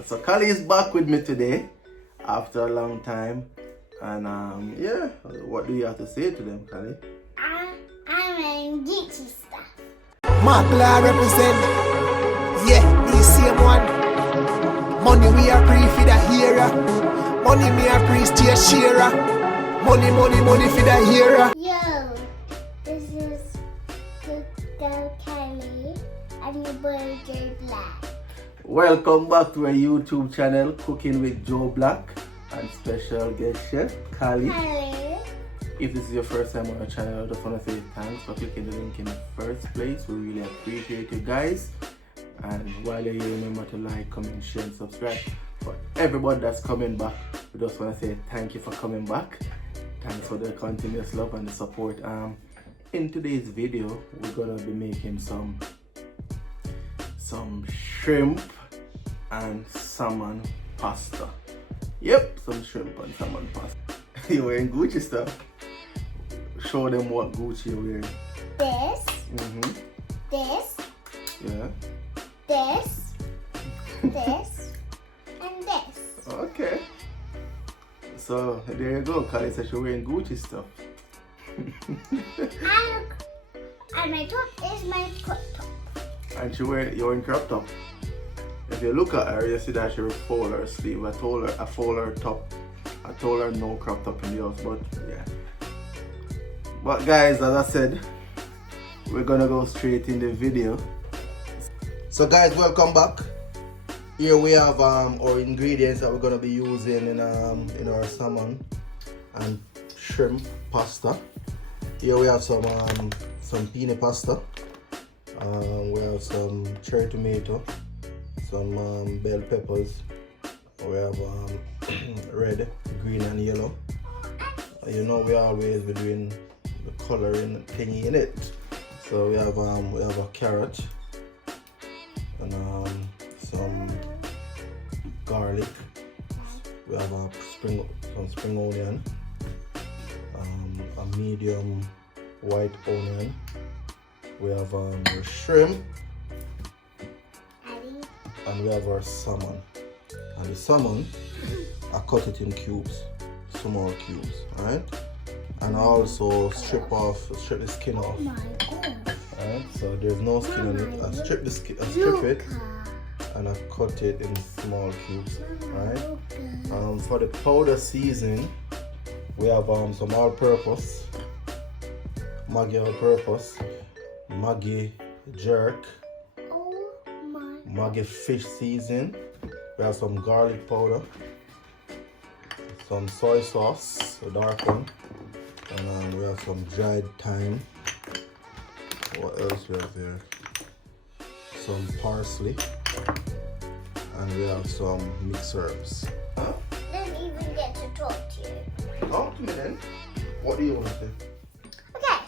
Pasta. So Kali is back with me today after a long time, and yeah, what do you have to say to them, Kali? I'm in Gucci stuff. Makla represent, yeah, the same one. Money we are pre for the hero. Money me are pre to your sharer. Money for the hero. Yo, this is good girl Kelly and your boy JoeBlack. Welcome back to our YouTube channel, Cooking with JoeBlack, and special guest chef, Kali. Hello. If this is your first time on our channel, I just want to say thanks for clicking the link in the first place. We really appreciate you guys. And while you're here, remember to like, comment, share, and subscribe. For everybody that's coming back, we just want to say thank you for coming back. Thanks for the continuous love and the support. In today's video, we're gonna be making some shrimp and salmon pasta. Yep, some shrimp and salmon pasta. You're wearing Gucci stuff. Show them what Gucci you're wearing. This, Yeah. this, and this. Okay. So there you go. Kali said she's wearing Gucci stuff. And my top is my crop top. And you're wearing crop top. If you look at her, you see that she will fold her sleeve. I told her top. I told her no crop top in the house, but yeah. But guys, as I said, we're gonna go straight in the video. So guys, welcome back. Here we have our ingredients that we're gonna be using in our salmon and shrimp pasta. Here we have some penne pasta. We have some cherry tomato, some bell peppers. We have red, green, and yellow. You know we always be doing the coloring thingy in it. So we have a carrot and some garlic. We have some spring onion, a medium white onion. We have our shrimp, and we have our salmon. And the salmon, I cut it in cubes, small cubes, alright? And I also strip the skin off. Oh my god. Alright, so there's no skin on it. I strip it and I cut it in small cubes. Alright? For the powder seasoning, we have some all-purpose, Maggi all-purpose, Maggi jerk, Oh my. Maggi fish season. We have some garlic powder, some soy sauce, a dark one, and we have some dried thyme. What else we have here? Some parsley, and we have some mixed herbs. Didn't even get to talk to you. Talk to me then. What do you want to say? Okay.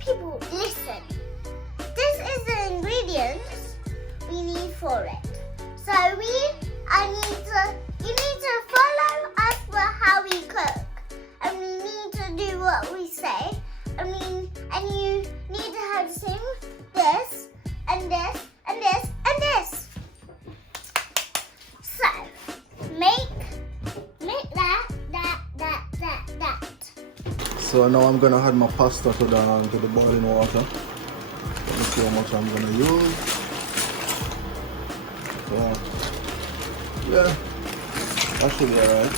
People, listen. This is the ingredients we need for it. So you need to follow us for how we cook. And we need to do what we say. And you need to have sing this and this and this and this. So make that. So now I'm gonna add my pasta to the boiling water. Let me see how much I'm gonna use. So yeah, that should be alright.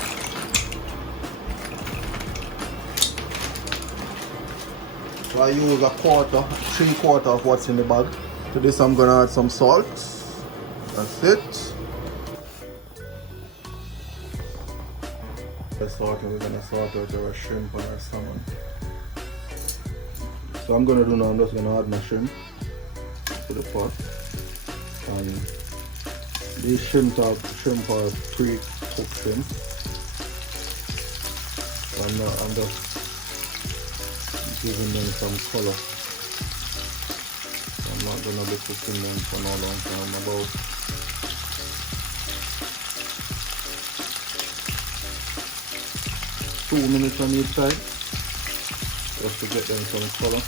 So I use 3/4 of what's in the bag. To this I'm gonna add some salt. That's it. We're gonna sort out our shrimp and our salmon. So I'm gonna do now, I'm just gonna add my shrimp to the pot. And these shrimp are pre-cooked shrimp. I'm just giving them some color. I'm not gonna be cooking them for no long time, about 2 minutes on each side, just to get them some color.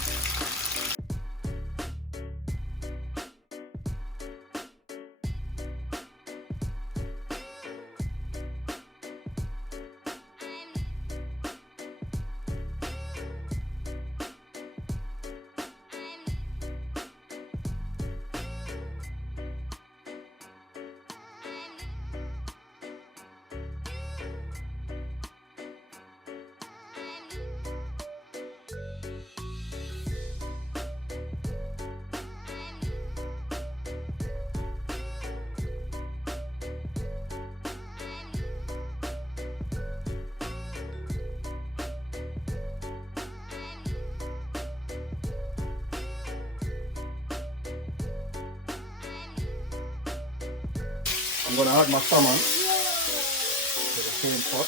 I'm gonna add my salmon to the same pot.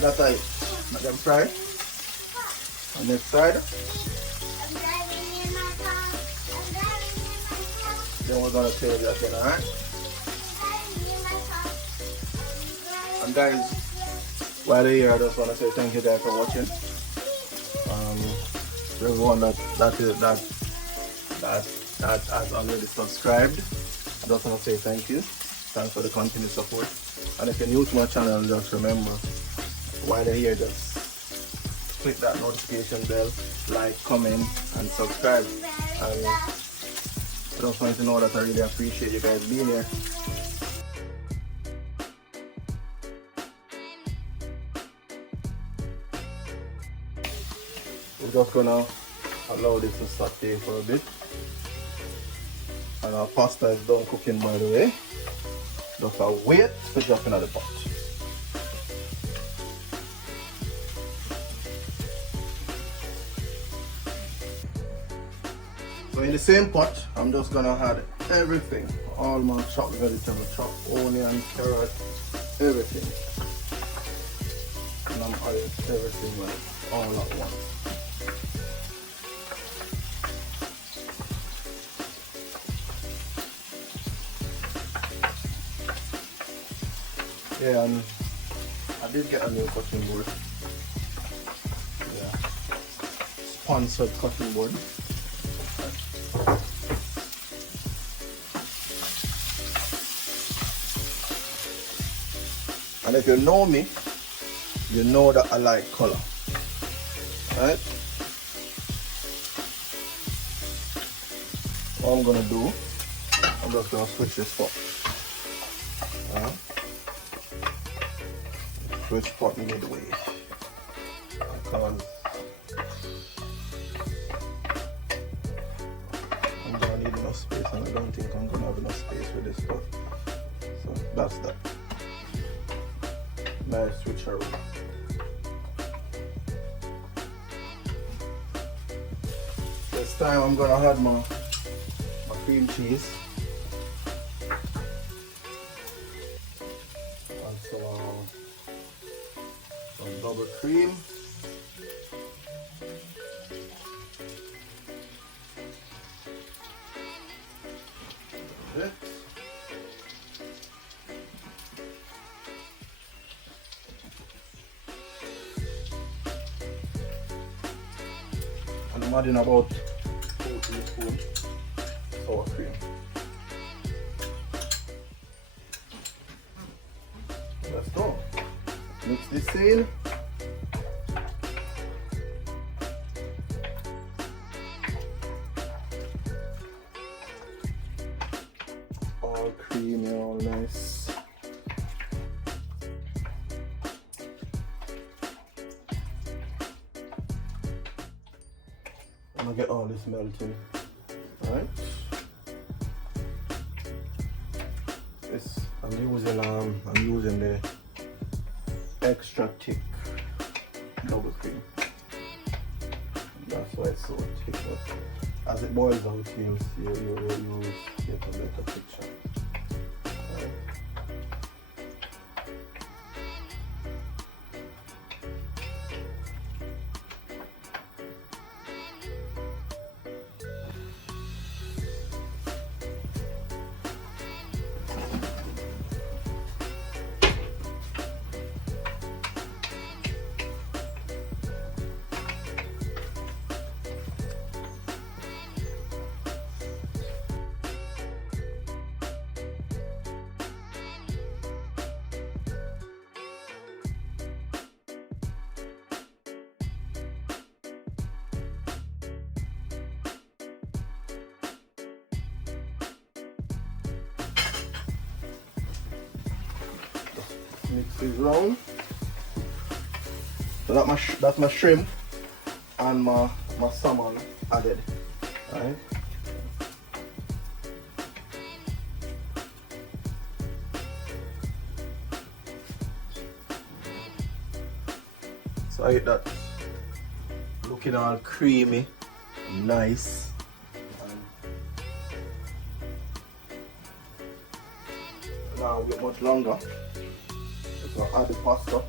That I let them fry. On this side. I'm driving in my car. I'm driving in my car. Then we're gonna tail that in, alright? I'm driving in my car. And guys, while they're here, I just wanna say thank you guys for watching. Everyone that has already subscribed, I just wanna say thank you. Thanks for the continued support. And if you're new to my channel, just remember, while they're here, just click that notification bell, like, comment, and subscribe. And I just want you to know that I really appreciate you guys being here. We're just gonna allow this to saute for a bit. And our pasta is done cooking, by the way. Just wait to drop into the pot. So in the same pot, I'm just gonna add everything, all my chopped vegetables, chopped onions, carrot, everything. And I'm adding everything like all at once. Yeah, and I did get a new cutting board. Yeah, sponsored cutting board. And if you know me, you know that I like color, right? What I'm gonna do, I'm just gonna switch this pot. Switch pot midway, because I'm gonna need enough space, and I don't think I'm gonna have enough space with this pot. So that's that. Now switch around. This time I'm gonna add my cream cheese. Also some double cream. That's it. And I'm adding about 2 teaspoons sour cream. Let's go. Mix this in. All creamy, all nice. I'm gonna get all this melting. Alright. This I'm using the extra thick double cream. That's why it's so thick. But as it boils out, you'll see you get a better picture. Right. Mix it round. So that's my shrimp and my salmon added. Alright. So I get that looking all creamy, nice. Now we get much longer. So add the pasta.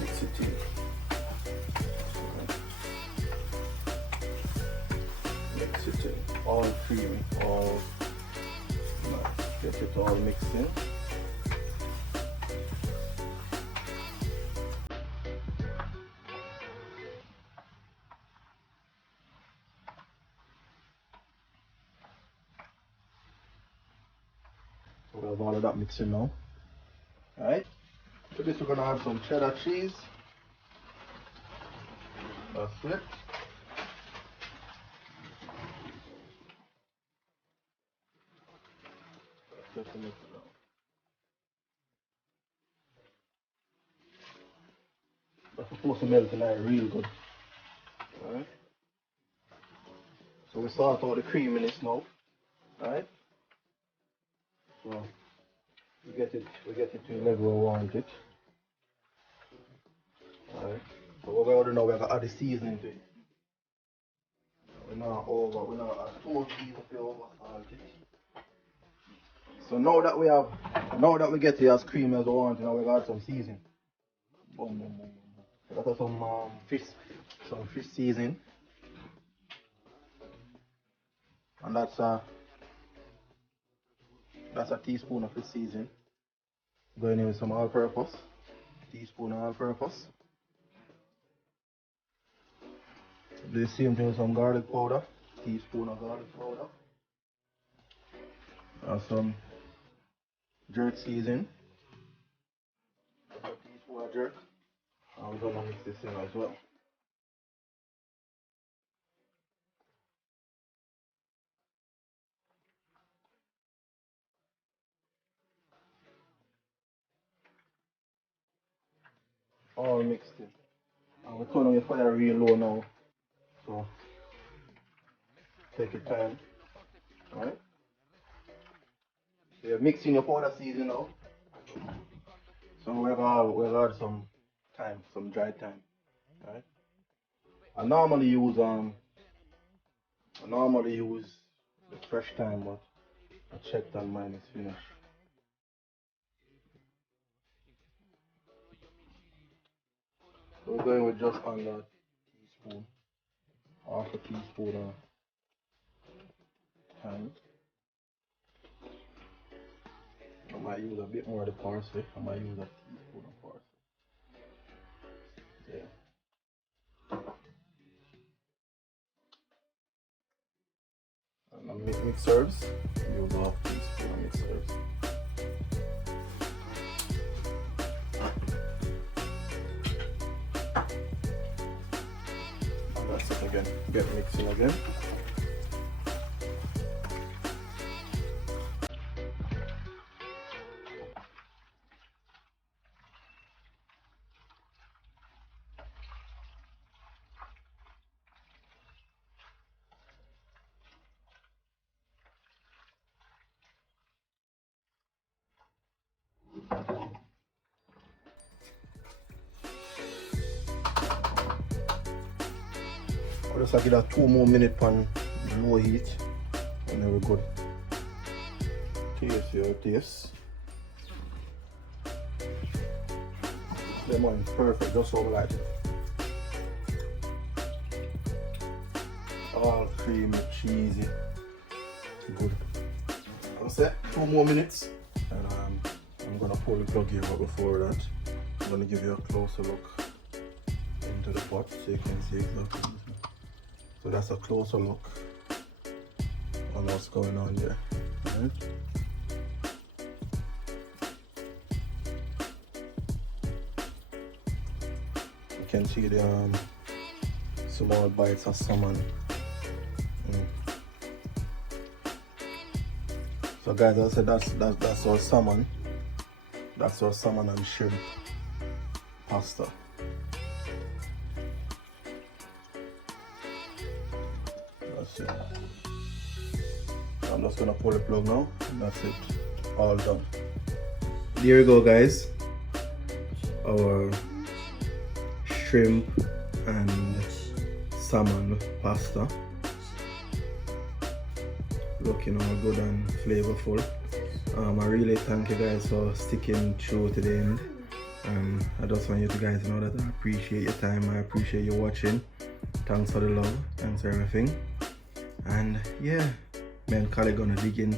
Mix it in. Mix it in. All creamy, all nice. Get it all mixed in. So we have all of that mixing now. Alright. For this we're gonna add some cheddar cheese. That's it. Just to mix it now. That's supposed to melt tonight real good. Alright. So we sort out the creaminess now. Alright. So we get it to the level we want it. Alright. So what we're gonna do now, we're gonna add the seasoning to it. We're not add too much seasoning to over salt it. So now that we get it as creamy as we want, now we're gonna add some seasoning. Boom, boom, boom, boom. So that's some fish seasoning. And that's a teaspoon of fish seasoning. Going in with some all-purpose. Teaspoon of all-purpose. Do the same thing with some garlic powder. Teaspoon of garlic powder. And some jerk seasoning. A teaspoon of jerk. And we're gonna mix this in as well. All mixed in. And we're turning the fire real low now. So take your time. Alright? So you're mixing your powder seasoning now. So we're gonna add some thyme, some dry thyme. Alright? I normally use the fresh thyme, but I checked and mine is finished. So we're going with just under a teaspoon, half a teaspoon of thyme. I might use a bit more of the parsley. I might use a teaspoon of parsley. Yeah. And mix herbs. Use half a teaspoon of mixed herbs. And that's it again. Get mixing again. I'll just give that 2 more minutes on low heat and then we're good. Taste your taste. Lemon is perfect, just so we like it. All creamy, cheesy. Good. I'll say 2 more minutes and I'm gonna pull the plug here, but before that I'm gonna give you a closer look into the pot so you can see exactly. So that's a closer look on what's going on there. Right? You can see the small bites of salmon. So guys, I said that's our salmon. That's our salmon and shrimp pasta. That's it. I'm just gonna pull the plug now, and that's it. All done. There you go, guys. Our shrimp and salmon pasta. Looking all good and flavorful. I really thank you guys for sticking through to the end. I just want you to guys know that I appreciate your time. I appreciate you watching. Thanks for the love. Thanks for everything. And yeah, me and Callie gonna dig in.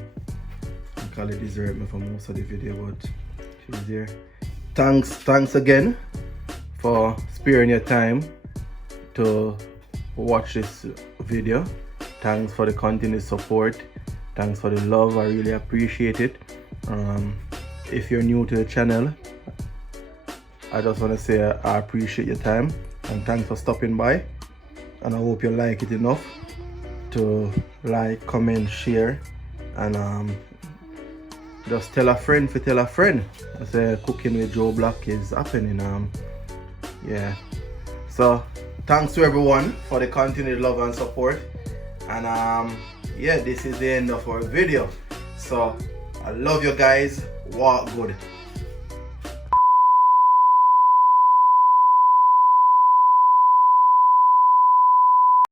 And Callie deserved me for most of the video, but she's there. Thanks again for sparing your time to watch this video. Thanks for the continued support. Thanks for the love. I really appreciate it. If you're new to the channel, I just want to say I appreciate your time and thanks for stopping by. And I hope you like it enough to like, comment, share, and just tell a friend for tell a friend. I say cooking with JoeBlack is happening. Yeah. So thanks to everyone for the continued love and support. And yeah, this is the end of our video. So I love you guys. Walk good.